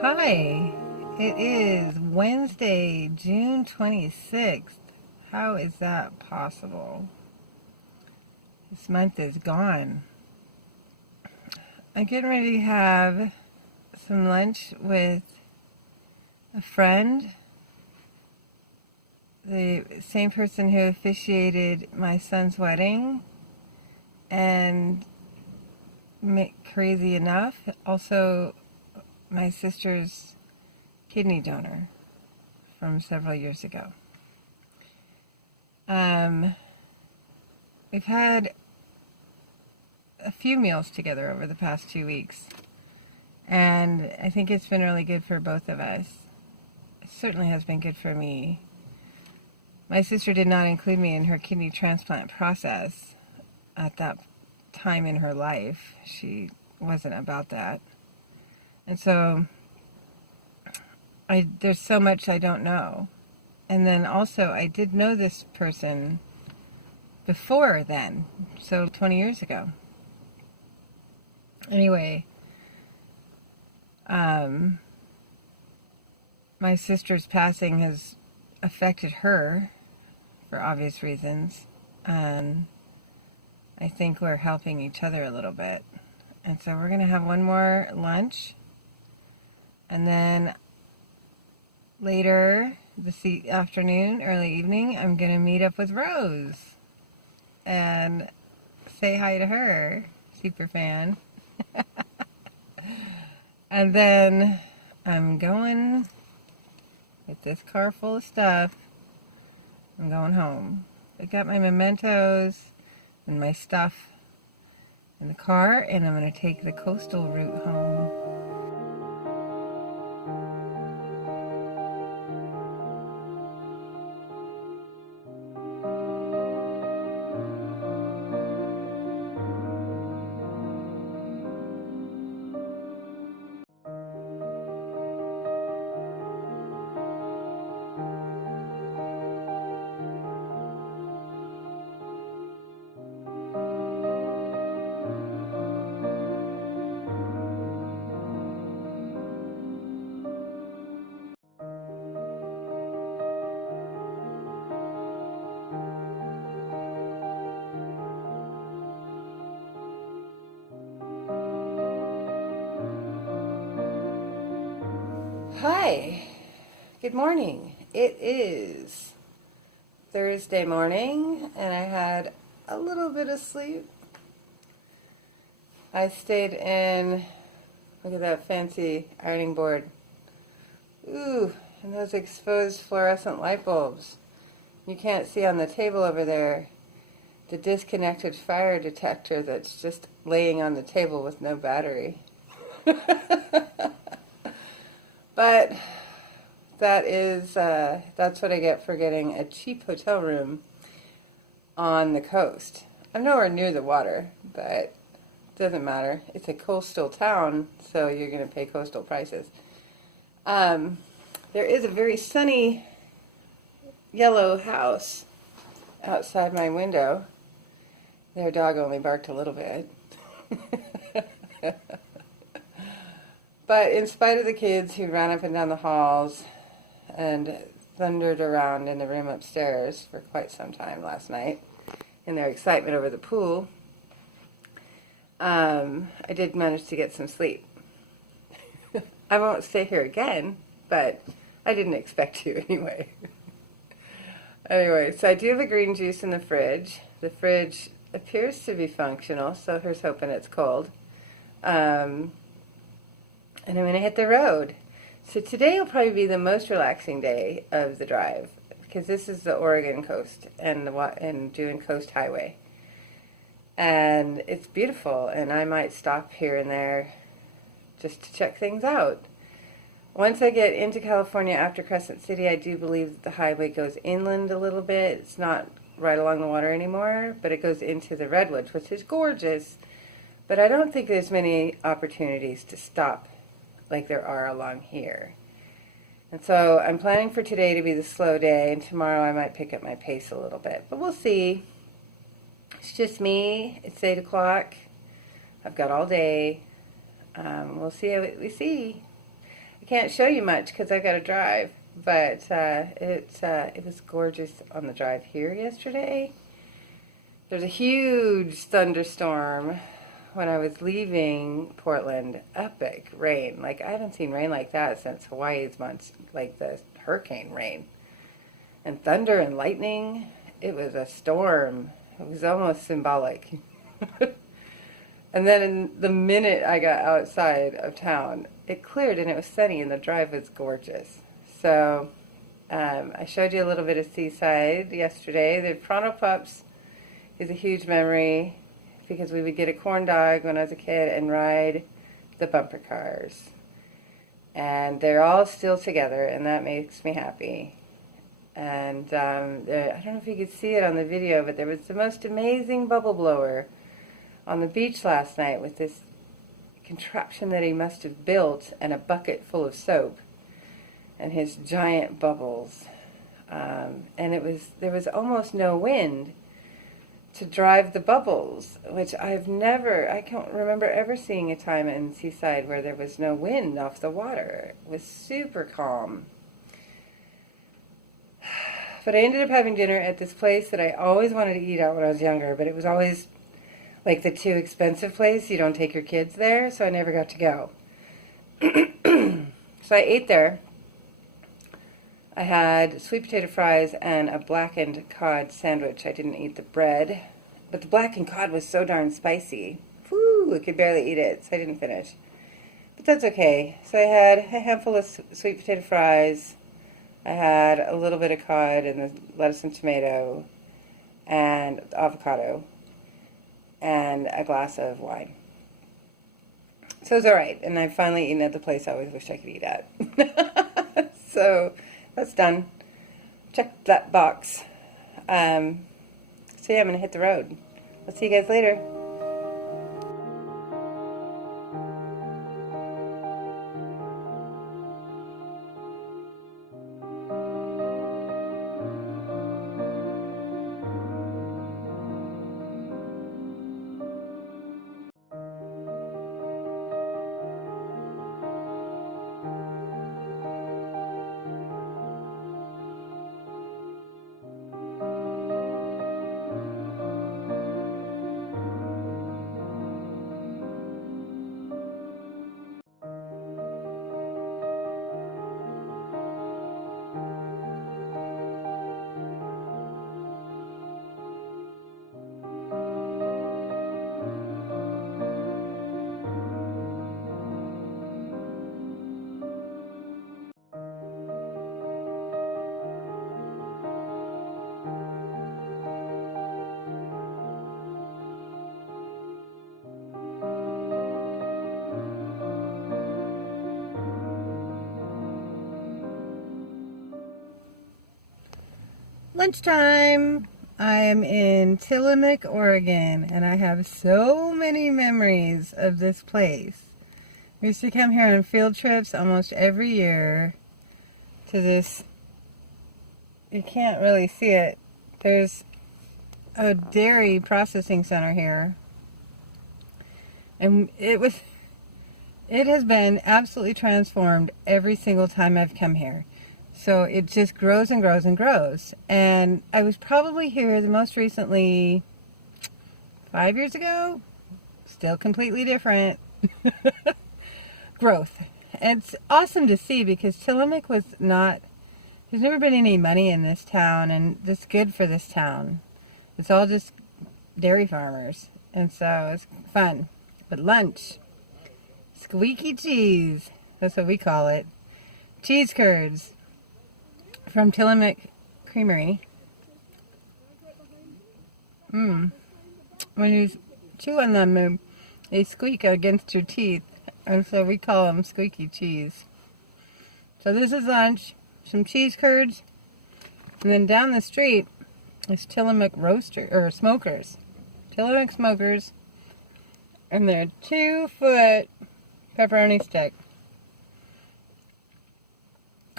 Hi, it is Wednesday, June 26th. How is that possible? This month is gone. I'm getting ready to have some lunch with a friend, the same person who officiated my son's wedding, and crazy enough, also my sister's kidney donor from several years ago. We've had a few meals together over the past 2 weeks, and I think it's been really good for both of us. It certainly has been good for me. My sister did not include me in her kidney transplant process at that time in her life. She wasn't about that. And so there's so much I don't know. And then also I did know this person before then, so 20 years ago. Anyway, my sister's passing has affected her for obvious reasons, and I think we're helping each other a little bit. And so we're going to have one more lunch, and then later this afternoon, early evening, I'm going to meet up with Rose and say hi to her, super fan. And then I'm going with this car full of stuff. I'm going home. I got my mementos and my stuff in the car, and I'm going to take the coastal route home. Hi, good morning. It is Thursday morning, and I had a little bit of sleep. I stayed in, look at that fancy ironing board. Ooh, and those exposed fluorescent light bulbs. You can't see on the table over there the disconnected fire detector that's just laying on the table with no battery. But that's what I get for getting a cheap hotel room on the coast. I'm nowhere near the water, but it doesn't matter. It's a coastal town, so you're going to pay coastal prices. There is a very sunny yellow house outside my window. Their dog only barked a little bit. But in spite of the kids who ran up and down the halls and thundered around in the room upstairs for quite some time last night in their excitement over the pool, I did manage to get some sleep. I won't stay here again, but I didn't expect to anyway. Anyway, so I do have a green juice in the fridge. The fridge appears to be functional, so here's hoping it's cold. And I'm going to hit the road. So today will probably be the most relaxing day of the drive, because this is the Oregon coast and doing Coast Highway. And it's beautiful, and I might stop here and there just to check things out. Once I get into California after Crescent City, I do believe that the highway goes inland a little bit. It's not right along the water anymore, but it goes into the Redwoods, which is gorgeous. But I don't think there's many opportunities to stop like there are along here. And so I'm planning for today to be the slow day, and tomorrow I might pick up my pace a little bit. But we'll see. It's just me. It's 8 o'clock. I've got all day. We'll see how we see. I can't show you much because I got to drive, but it was gorgeous on the drive here yesterday. There's a huge thunderstorm when I was leaving Portland. Epic rain. Like, I haven't seen rain like that since Hawaii's months, like the hurricane rain. And thunder and lightning. It was a storm. It was almost symbolic. And then in the minute I got outside of town, it cleared and it was sunny and the drive was gorgeous. So I showed you a little bit of Seaside yesterday. The Pronto Pups is a huge memory because we would get a corn dog when I was a kid and ride the bumper cars. And they're all still together, and that makes me happy. And I don't know if you could see it on the video, but there was the most amazing bubble blower on the beach last night with this contraption that he must have built and a bucket full of soap and his giant bubbles. And there was almost no wind to drive the bubbles, which I can't remember ever seeing a time in Seaside where there was no wind off the water. It was super calm. But I ended up having dinner at this place that I always wanted to eat at when I was younger, but it was always like the too expensive place. You don't take your kids there, so I never got to go. So I ate there. I had sweet potato fries and a blackened cod sandwich. I didn't eat the bread, but the blackened cod was so darn spicy. Whew, I could barely eat it, so I didn't finish. But that's okay. So I had a handful of sweet potato fries. I had a little bit of cod and the lettuce and tomato and avocado and a glass of wine. So it was all right, and I've finally eaten at the place I always wished I could eat at. So that's done. Check that box. So yeah, I'm going to hit the road. I'll see you guys later. Lunchtime. I am in Tillamook, Oregon, and I have so many memories of this place. We used to come here on field trips almost every year to this. You can't really see it. There's a dairy processing center here, and it has been absolutely transformed every single time I've come here. So it just grows and grows and grows. And I was probably here the most recently 5 years ago. Still completely different. Growth. It's awesome to see because Tillamook was not, there's never been any money in this town, and that's good for this town. It's all just dairy farmers. And so it's fun. But lunch, squeaky cheese. That's what we call it. Cheese curds from Tillamook Creamery. When you chew on them, they squeak against your teeth, and so we call them squeaky cheese. So this is lunch, some cheese curds, and then down the street is Tillamook Smokers. Tillamook Smokers, and they're 2-foot pepperoni stick.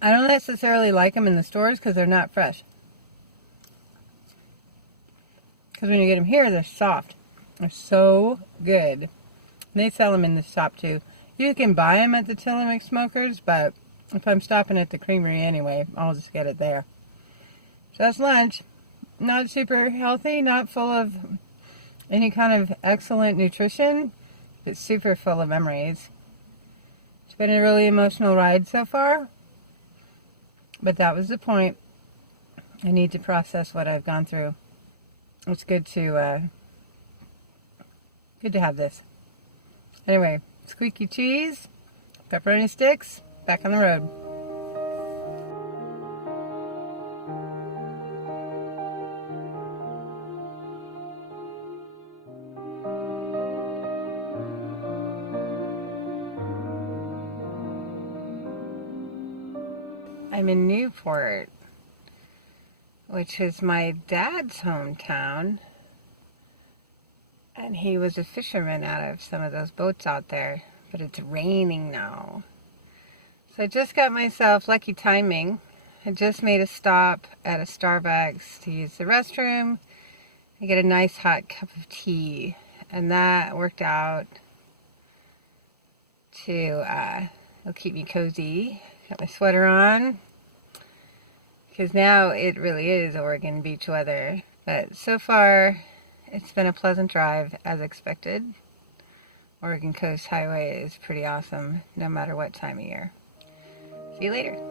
I don't necessarily like them in the stores because they're not fresh. Because when you get them here, they're soft. They're so good. And they sell them in the shop too. You can buy them at the Tillamook Smokers, but if I'm stopping at the creamery anyway, I'll just get it there. So that's lunch. Not super healthy, not full of any kind of excellent nutrition, but super full of memories. It's been a really emotional ride so far, but that was the point. I need to process what I've gone through. It's good to have this. Anyway, squeaky cheese, pepperoni sticks, back on the road. I'm in Newport, which is my dad's hometown, and he was a fisherman out of some of those boats out there, but it's raining now. So I just got myself lucky timing. I just made a stop at a Starbucks to use the restroom and get a nice hot cup of tea, and that worked out to it'll keep me cozy. Got my sweater on, because now it really is Oregon beach weather. But so far, it's been a pleasant drive, as expected. Oregon Coast Highway is pretty awesome, no matter what time of year. See you later.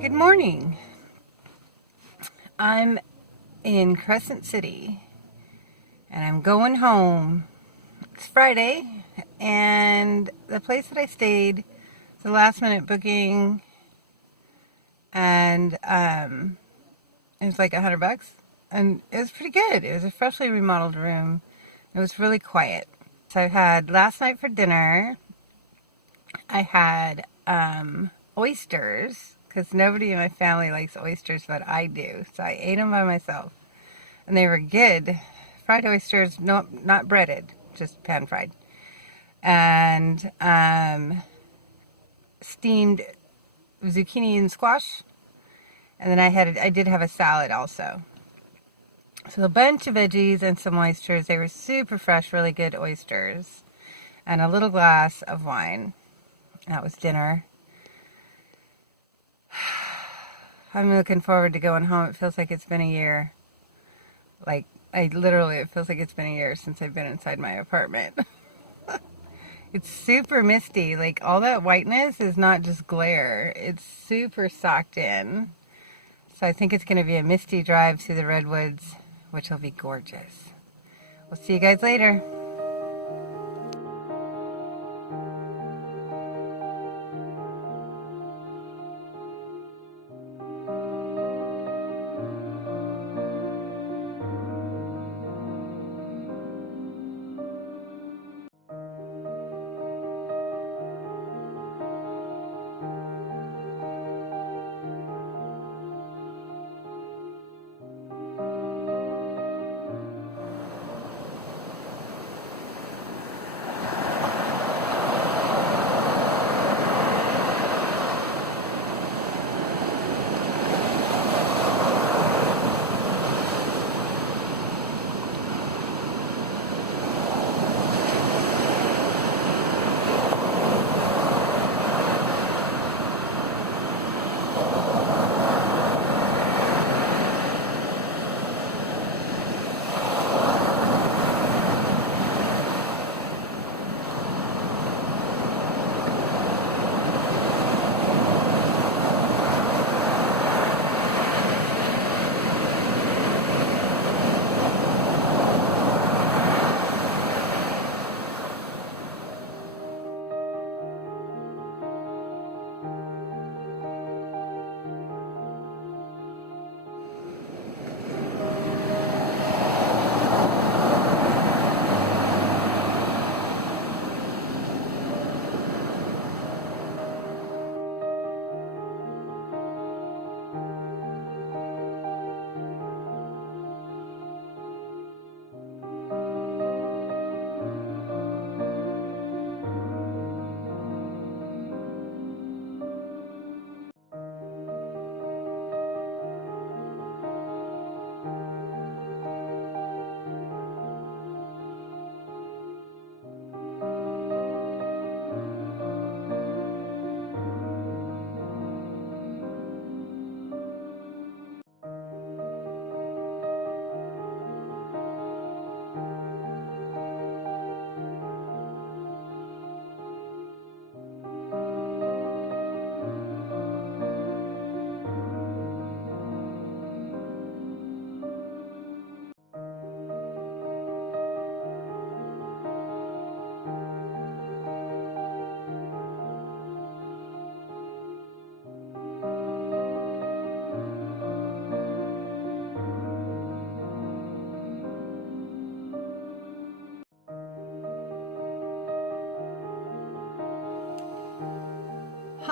Good morning. I'm in Crescent City and I'm going home. It's Friday, and the place that I stayed was a last minute booking, and it was like $100, and it was pretty good. It was a freshly remodeled room. It was really quiet. So I had last night for dinner, I had oysters, because nobody in my family likes oysters, but I do. So I ate them by myself, and they were good. Fried oysters, no, not breaded, just pan fried. And steamed zucchini and squash. And then I did have a salad also. So a bunch of veggies and some oysters. They were super fresh, really good oysters. And a little glass of wine. That was dinner. I'm looking forward to going home. It feels like it's been a year. It feels like it's been a year since I've been inside my apartment. It's super misty. Like, all that whiteness is not just glare. It's super socked in. So I think it's going to be a misty drive through the redwoods, which will be gorgeous. We'll see you guys later.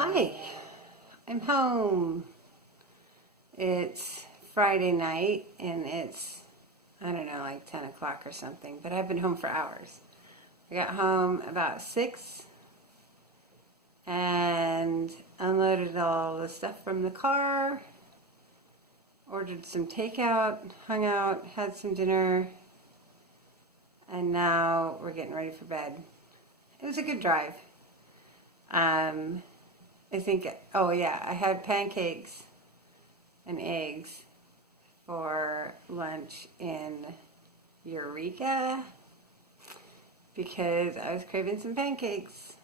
Hi, I'm home. It's Friday night and it's, I don't know, like 10 o'clock or something, but I've been home for hours. I got home about 6 and unloaded all the stuff from the car, ordered some takeout, hung out, had some dinner, and now we're getting ready for bed. It was a good drive. I think, oh yeah, I had pancakes and eggs for lunch in Eureka because I was craving some pancakes.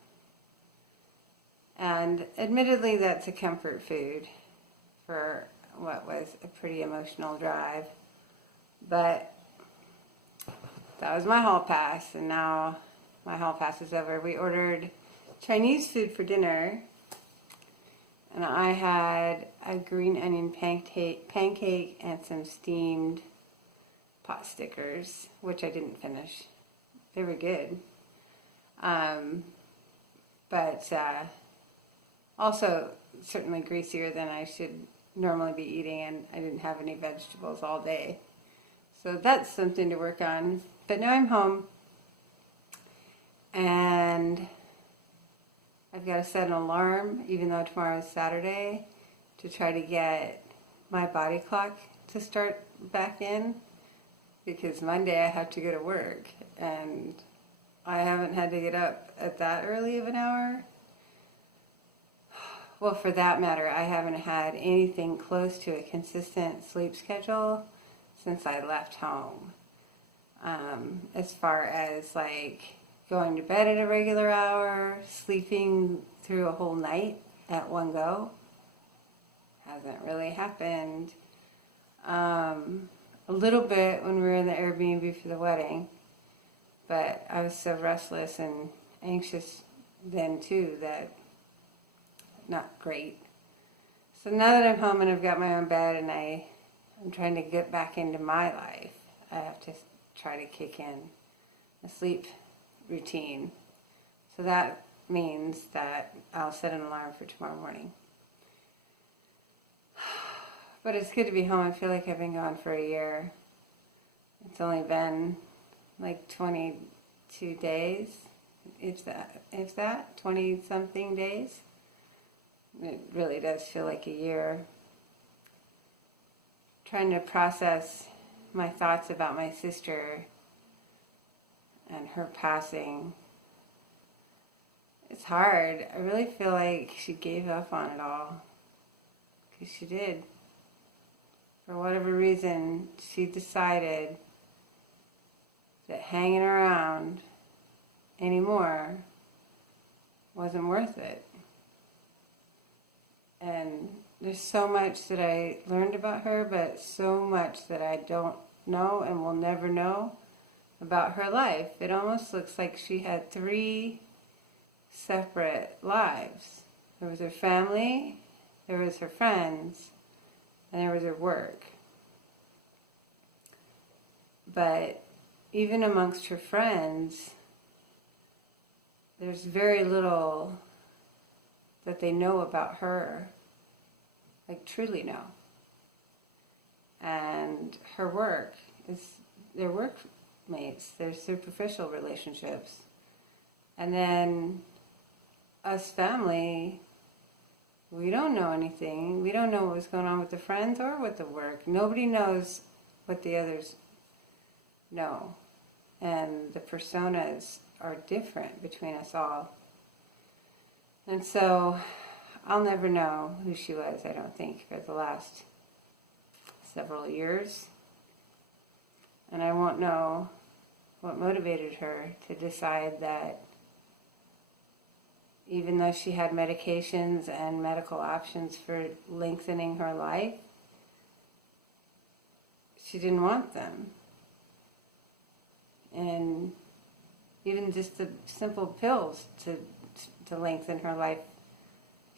And admittedly, that's a comfort food for what was a pretty emotional drive. But that was my hall pass, and now my hall pass is over. We ordered Chinese food for dinner, and I had a green onion pancake and some steamed pot stickers, which I didn't finish. They were good. But also certainly greasier than I should normally be eating, and I didn't have any vegetables all day. So that's something to work on. But now I'm home, and I've got to set an alarm, even though tomorrow is Saturday, to try to get my body clock to start back in, because Monday I have to go to work, and I haven't had to get up at that early of an hour. Well, for that matter, I haven't had anything close to a consistent sleep schedule since I left home. As far as like going to bed at a regular hour, sleeping through a whole night at one go, hasn't really happened. A little bit when we were in the Airbnb for the wedding, but I was so restless and anxious then too that not great. So now that I'm home and I've got my own bed and I'm trying to get back into my life, I have to try to kick in a sleep routine. So that means that I'll set an alarm for tomorrow morning. But it's good to be home. I feel like I've been gone for a year. It's only been like 22 days, if that, 20 something days. It really does feel like a year. Trying to process my thoughts about my sister and her passing. It's hard. I really feel like she gave up on it all. Because she did. For whatever reason, she decided that hanging around anymore wasn't worth it. And there's so much that I learned about her, but so much that I don't know and will never know about her life. It almost looks like she had 3 separate lives. There was her family, there was her friends, and there was her work. But even amongst her friends, there's very little that they know about her, like truly know. And her work is their workmates, their superficial relationships. And then us family, we don't know anything. We don't know what was going on with the friends or with the work. Nobody knows what the others know. And the personas are different between us all. And so I'll never know who she was, I don't think, for the last several years. And I won't know what motivated her to decide that even though she had medications and medical options for lengthening her life, she didn't want them. And even just the simple pills to lengthen her life,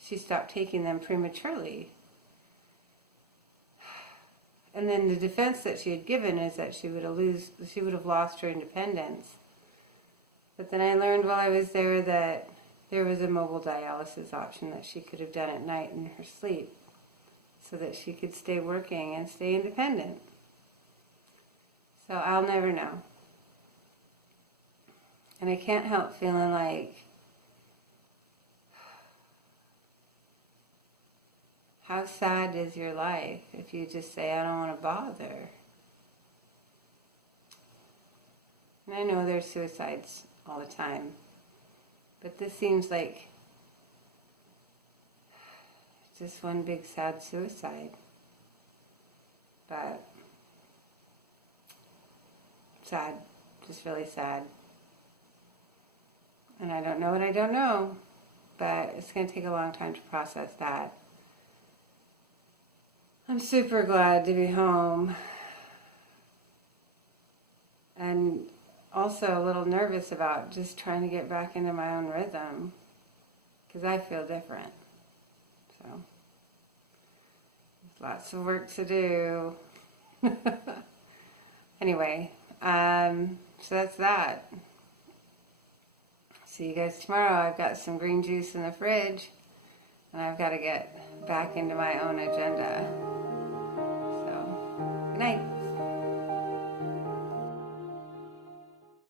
she stopped taking them prematurely. And then the defense that she had given is that she would have lost her independence. But then I learned while I was there that there was a mobile dialysis option that she could have done at night in her sleep so that she could stay working and stay independent. So I'll never know. And I can't help feeling like, how sad is your life if you just say, I don't want to bother? And I know there's suicides all the time, but this seems like just one big sad suicide. But sad, just really sad. And I don't know what I don't know, but it's going to take a long time to process that. I'm super glad to be home. And also a little nervous about just trying to get back into my own rhythm, because I feel different. So, there's lots of work to do. Anyway, so that's that. See you guys tomorrow. I've got some green juice in the fridge, and I've got to get back into my own agenda. So, good night.